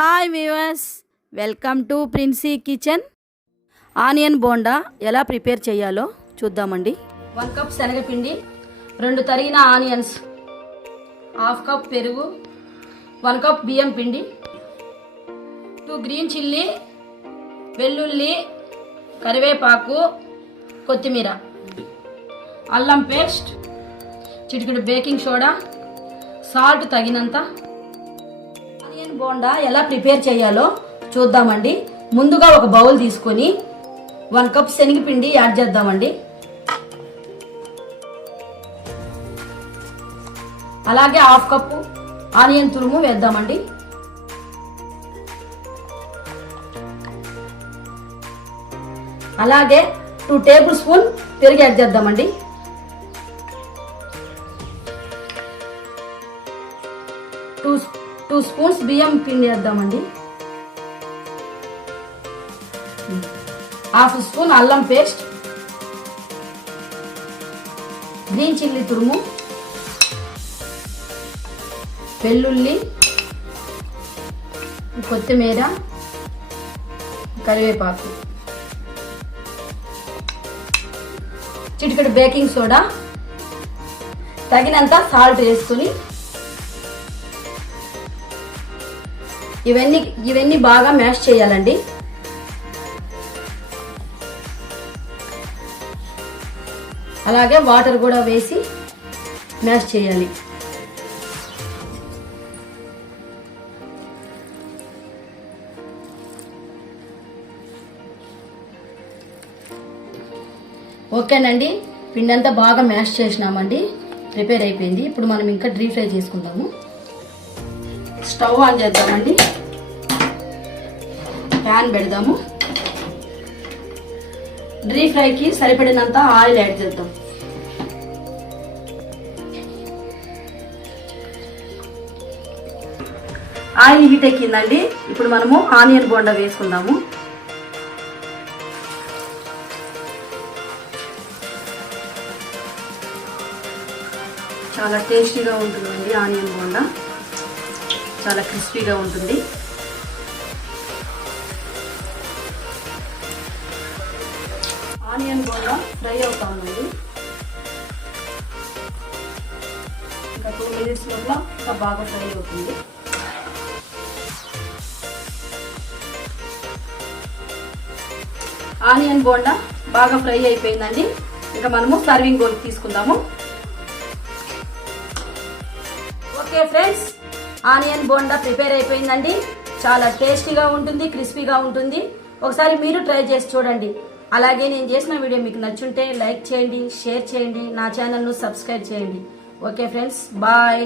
Hi viewers, welcome to Princy kitchen. Onion bonda ఎలా prepare చేయాలో చూద్దామండి. 1 కప్ శనగపిండి, 2 తరిగిన ఆనియన్స్, 1/2 కప్ పెరుగు, 1 కప్ బియ్యం పిండి, 2 గ్రీన్ చిల్లీ, వెల్లుల్లి, కరివేపాకు, కొత్తిమీర, అల్లం పేస్ట్, చిటికెడు బేకింగ్ సోడా, సాల్ట్ తగినంత. ఆనియన్ బోండా ఎలా ప్రిపేర్ చేయాలో చూద్దామండి. ముందుగా ఒక బౌల్ తీసుకొని 1 కప్ శనగపిండి యాడ్ చేద్దామండి. అలాగే 1/2 కప్పు ఆనియన్ తురుము వేద్దామండి. అలాగే 2 టేబుల్ స్పూన్ పెరుగు యాడ్ చేద్దామండి. 2 స్పూన్స్ బియ్యం పిండి వేద్దామండి. 1/2 స్పూన్ అల్లం పేస్ట్, గ్రీన్ చిల్లీ తురుము, వెల్లుల్లి, కొత్తిమీర, కరివేపాకు, చిటికెడు బేకింగ్ సోడా, తగినంత సాల్ట్ వేసుకుని ఇవన్నీ బాగా మ్యాష్ చేయాలండి. అలాగే వాటర్ కూడా వేసి మ్యాష్ చేయాలి. ఓకేనండి, పిండి అంతా బాగా మ్యాష్ చేసినామండి. ప్రిపేర్ అయిపోయింది. ఇప్పుడు మనం ఇంకా డీప్ ఫ్రై చేసుకుందాము. స్టవ్ ఆన్ చేద్దామండి. ప్యాన్ పెడదాము. డీప్ ఫ్రైకి సరిపడినంత ఆయిల్ యాడ్ చేద్దాం. ఆయిల్ హీట్ ఎక్కిందండి. ఇప్పుడు మనము ఆనియన్ బోండా వేసుకుందాము. చాలా టేస్టీగా ఉంటుందండి ఆనియన్ బోండా. చాలా క్రిస్పీగా ఉంటుంది. ఆనియన్ బోండా ఫ్రై అవుతా ఉందండి. ఇంకా 2 మినిట్స్ లోపల ఇంకా బాగా ఫ్రై అవుతుంది. ఆనియన్ బోండా బాగా ఫ్రై అయిపోయిందండి. ఇంకా మనము సర్వింగ్ బౌల్ తీసుకుందాము. ఓకే ఫ్రెండ్స్, ఆనియన్ బోండా ప్రిపేర్ అయిపోయిందండి. చాలా టేస్టీగా ఉంటుంది, క్రిస్పీగా ఉంటుంది. ఒకసారి మీరు ట్రై చేసి చూడండి. అలాగే నేను చేసిన వీడియో మీకు నచ్చుంటే లైక్ చేయండి, షేర్ చేయండి, నా ఛానల్ను సబ్స్క్రైబ్ చేయండి. Okay friends, bye.